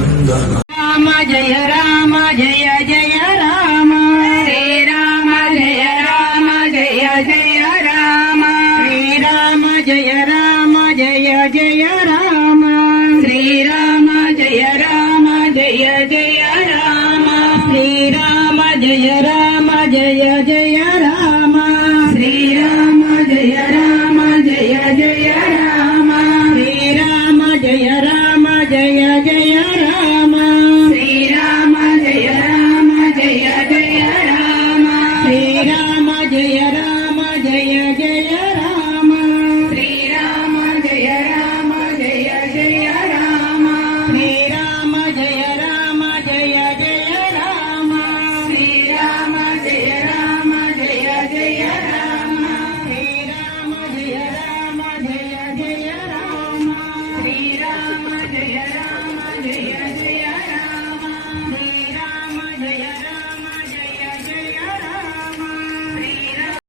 Rama Jaya Rama Jaya Jaya Rama Srirama Jaya Rama Jaya Jaya Rama Srirama Jaya Rama Jaya Jaya Rama Srirama Jaya Rama Jaya Jaya Rama Srirama Jaya Rama Jaya Jaya Rama Srirama Jaya